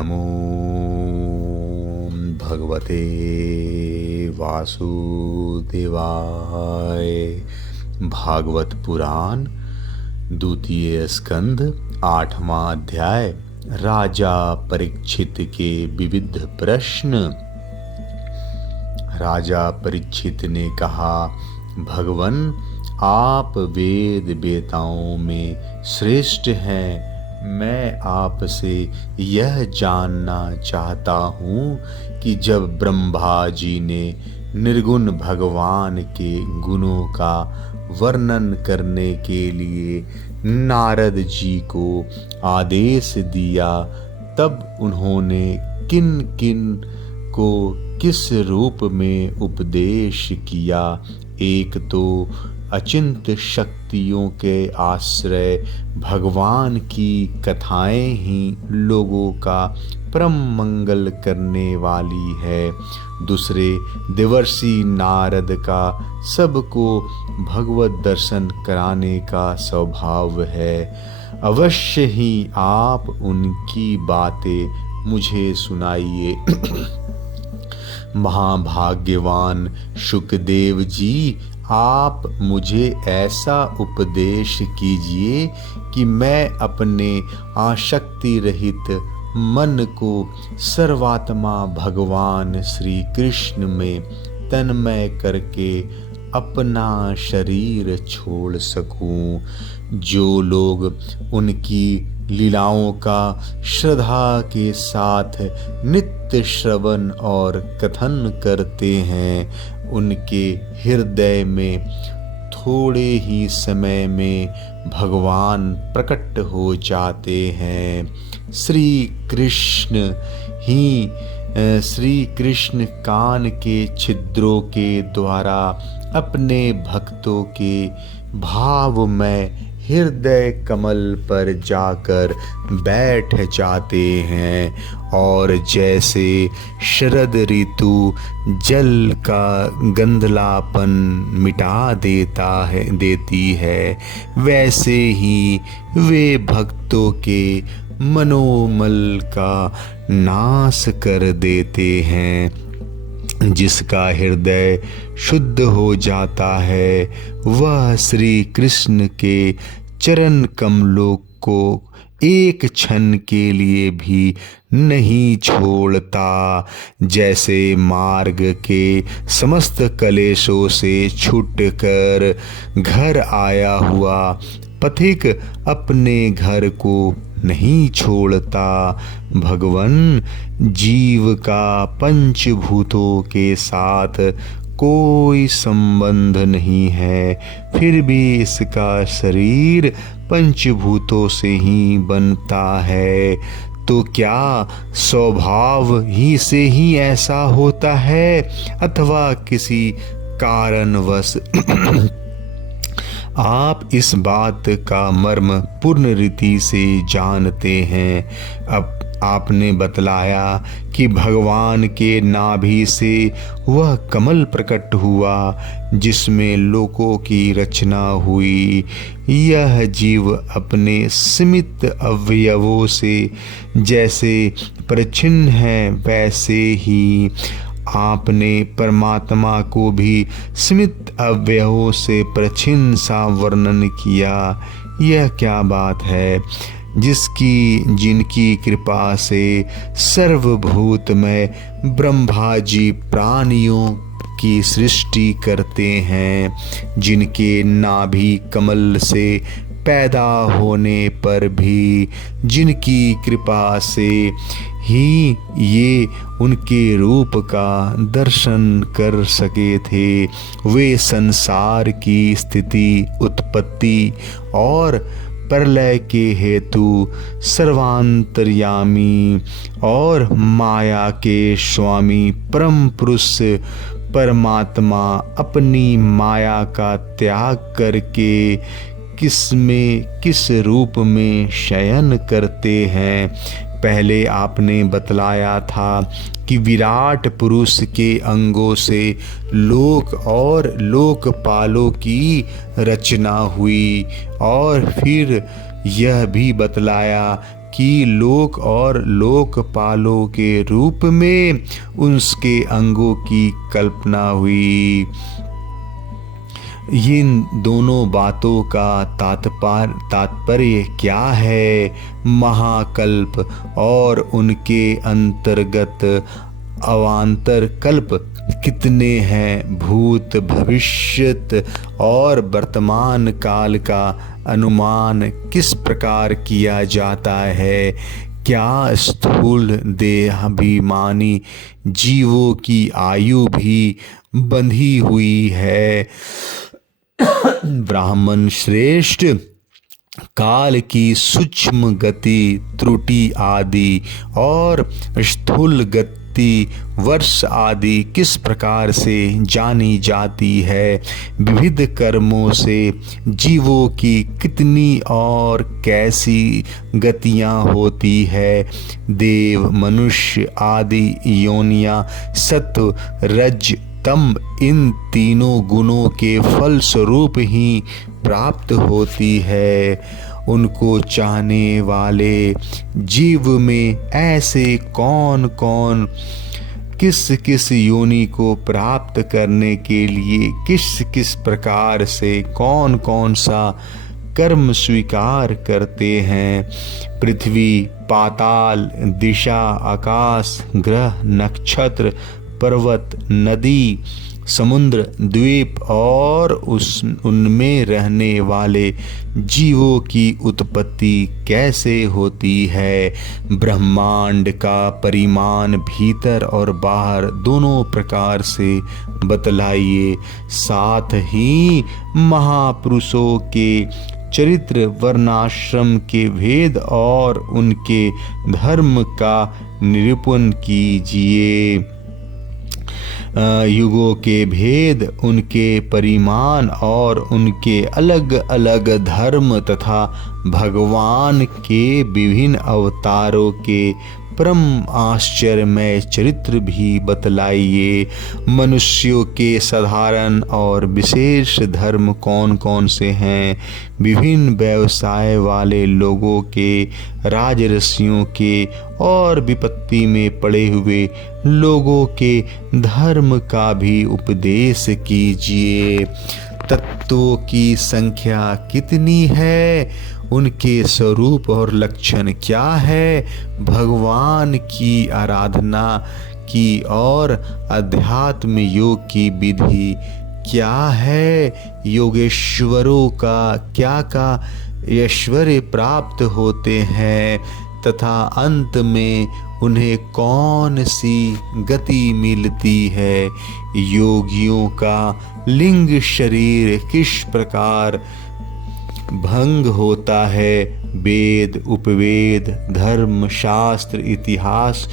नमो भगवते वासुदेवाय। भागवत पुराण द्वितीय स्कंध 8वां अध्याय। राजा परीक्षित के विविध प्रश्न। राजा परीक्षित ने कहा, भगवन आप वेद वेताओं में श्रेष्ठ हैं। मैं आपसे यह जानना चाहता हूँ कि जब ब्रह्मा जी ने निर्गुण भगवान के गुणों का वर्णन करने के लिए नारद जी को आदेश दिया, तब उन्होंने किन किन को किस रूप में उपदेश किया। एक तो अचिंत शक्तियों के आश्रय भगवान की कथाएं ही लोगों का परम मंगल करने वाली है। दूसरे देवर्षि नारद का सबको भगवत दर्शन कराने का स्वभाव है। अवश्य ही आप उनकी बातें मुझे सुनाइए। महाभाग्यवान शुकदेव जी, आप मुझे ऐसा उपदेश कीजिए कि मैं अपने आसक्ति रहित मन को सर्वात्मा भगवान श्री कृष्ण में तन्मय करके अपना शरीर छोड़ सकूं। जो लोग उनकी लीलाओं का श्रद्धा के साथ नित्य श्रवण और कथन करते हैं, उनके हृदय में थोड़े ही समय में भगवान प्रकट हो जाते हैं। श्री कृष्ण कान के छिद्रों के द्वारा अपने भक्तों के भाव में हृदय कमल पर जाकर बैठ जाते हैं और जैसे शरद ऋतु जल का गंधलापन मिटा देती है, वैसे ही वे भक्तों के मनोमल का नाश कर देते हैं। जिसका हृदय शुद्ध हो जाता है, वह श्री कृष्ण के चरण कमलों को एक क्षण के लिए भी नहीं छोड़ता। जैसे मार्ग के समस्त कलेशों से छूटकर घर आया हुआ पथिक अपने घर को नहीं छोड़ता, भगवन जीव का पंचभूतों के साथ कोई संबंध नहीं है, फिर भी इसका शरीर पंचभूतों से ही बनता है। तो क्या स्वभाव ही से ही ऐसा होता है अथवा किसी कारणवश? आप इस बात का मर्म पूर्ण रीति से जानते हैं। अब आपने बतलाया कि भगवान के नाभि से वह कमल प्रकट हुआ जिसमें लोकों की रचना हुई। यह जीव अपने सीमित अवयवों से जैसे परिच्छिन्न है, वैसे ही आपने परमात्मा को भी सीमित अवयवों से परिच्छिन्न सा वर्णन किया। यह क्या बात है? जिनकी कृपा से सर्वभूत में ब्रह्मा जी प्राणियों की सृष्टि करते हैं, जिनके नाभि कमल से पैदा होने पर भी जिनकी कृपा से ही ये उनके रूप का दर्शन कर सके थे, वे संसार की स्थिति, उत्पत्ति और प्रलय के हेतु सर्वांतर्यामी और माया के स्वामी परम पुरुष परमात्मा अपनी माया का त्याग करके किस रूप में शयन करते हैं। पहले आपने बतलाया था कि विराट पुरुष के अंगों से लोक और लोकपालों की रचना हुई, और फिर यह भी बतलाया कि लोक और लोकपालों के रूप में उसके अंगों की कल्पना हुई। इन दोनों बातों का तात्पर्य क्या है? महाकल्प और उनके अंतर्गत अवान्तर कल्प कितने हैं? भूत, भविष्यत और वर्तमान काल का अनुमान किस प्रकार किया जाता है? क्या स्थूल देहाभिमानी जीवों की आयु भी बंधी हुई है? ब्राह्मण श्रेष्ठ, काल की सूक्ष्म गति, त्रुटि आदि और स्थूल गति, वर्ष आदि किस प्रकार से जानी जाती है? विविध कर्मों से जीवों की कितनी और कैसी गतियां होती है? देव, मनुष्य आदि योनियां सत्व, रज, तम इन तीनों गुणों के फल स्वरूप ही प्राप्त होती है। उनको चाहने वाले जीव में ऐसे कौन कौन किस किस योनि को प्राप्त करने के लिए किस किस प्रकार से कौन कौन सा कर्म स्वीकार करते हैं? पृथ्वी, पाताल, दिशा, आकाश, ग्रह, नक्षत्र, पर्वत, नदी, समुद्र, द्वीप और उनमें रहने वाले जीवों की उत्पत्ति कैसे होती है? ब्रह्मांड का परिमाण भीतर और बाहर दोनों प्रकार से बतलाइए। साथ ही महापुरुषों के चरित्र, वर्णाश्रम के भेद और उनके धर्म का निरूपण कीजिए। युगों के भेद, उनके परिमाण और उनके अलग अलग धर्म तथा भगवान के विभिन्न अवतारों के परम आश्चर्यमय चरित्र भी बतलाइए। मनुष्यों के साधारण और विशेष धर्म कौन कौन से हैं? विभिन्न व्यवसाय वाले लोगों के, राजर्षियों के और विपत्ति में पड़े हुए लोगों के धर्म का भी उपदेश कीजिए। तत्वों की संख्या कितनी है? उनके स्वरूप और लक्षण क्या है? भगवान की आराधना की और अध्यात्म योग की विधि क्या है? योगेश्वरों का क्या ऐश्वर्य प्राप्त होते हैं तथा अंत में उन्हें कौन सी गति मिलती है? योगियों का लिंग शरीर किस प्रकार भंग होता है? वेद, उपवेद, धर्म, शास्त्र, इतिहास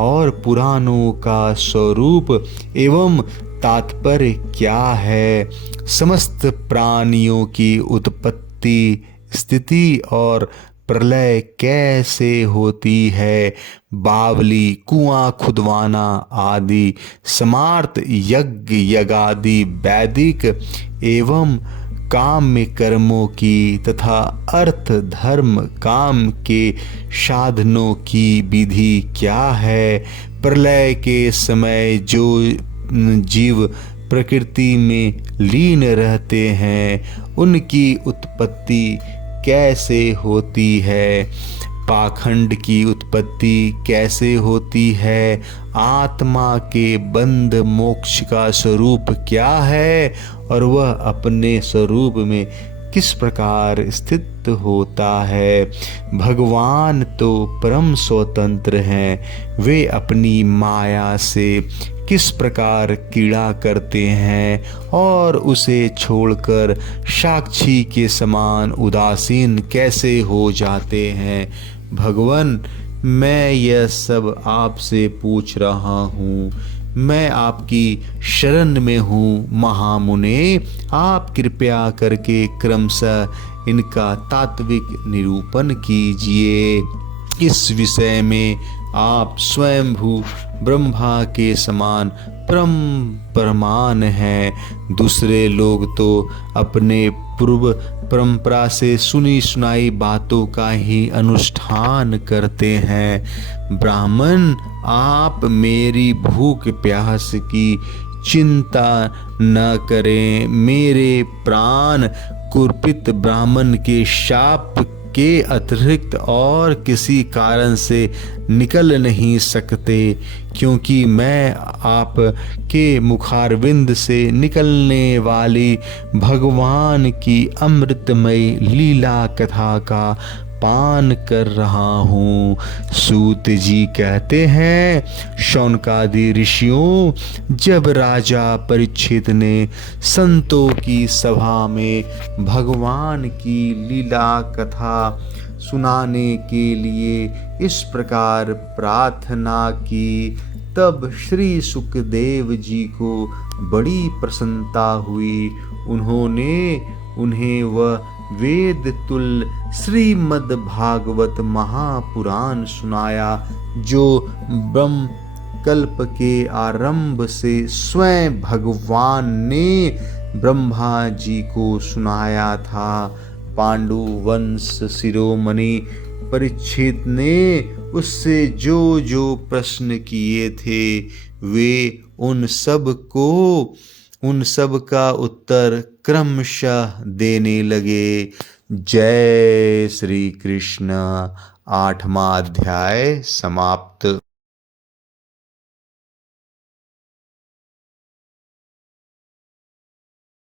और पुराणों का स्वरूप एवं तात्पर्य क्या है? समस्त प्राणियों की उत्पत्ति, स्थिति और प्रलय कैसे होती है? बावली, कुआं खुदवाना आदि समार्थ यज्ञ, यज्ञादि वैदिक एवं काम्य कर्मों की तथा अर्थ, धर्म, काम के साधनों की विधि क्या है? प्रलय के समय जो जीव प्रकृति में लीन रहते हैं उनकी उत्पत्ति कैसे होती है? पाखंड की उत्पत्ति कैसे होती है? आत्मा के बंध मोक्ष का स्वरूप क्या है और वह अपने स्वरूप में किस प्रकार स्थित होता है? भगवान तो परम स्वतंत्र हैं, वे अपनी माया से किस प्रकार क्रीड़ा करते हैं और उसे छोड़कर साक्षी के समान उदासीन कैसे हो जाते हैं? भगवान, मैं यह सब आपसे पूछ रहा हूँ। मैं आपकी शरण में हूँ महामुने। आप कृपया करके क्रमशः इनका तात्विक निरूपण कीजिए। इस विषय में आप स्वयंभू ब्रह्मा के समान परमान हैं। दूसरे लोग तो अपने पूर्व परंपरा से सुनी सुनाई बातों का ही अनुष्ठान करते हैं। ब्राह्मण, आप मेरी भूख प्यास की चिंता न करें। मेरे प्राण कुपित ब्राह्मण के शाप के अतिरिक्त और किसी कारण से निकल नहीं सकते, क्योंकि मैं आपके मुखारविंद से निकलने वाली भगवान की अमृतमय लीला कथा का पान कर रहा हूँ। सूत जी कहते हैं, शौनकादि ऋषियों, जब राजा परीक्षित ने संतों की सभा में भगवान की लीला कथा सुनाने के लिए इस प्रकार प्रार्थना की, तब श्री सुखदेव जी को बड़ी प्रसन्नता हुई। उन्होंने उन्हें वह वेद तुल्य श्रीमद् भागवत महापुराण सुनाया, जो ब्रह्म कल्प के आरंभ से स्वयं भगवान ने ब्रह्मा जी को सुनाया था। पांडु वंश शिरोमणि परीक्षित ने उससे जो जो प्रश्न किए थे, वे उन सब का उत्तर क्रमशः देने लगे। जय श्री कृष्ण। 8वां अध्याय समाप्त।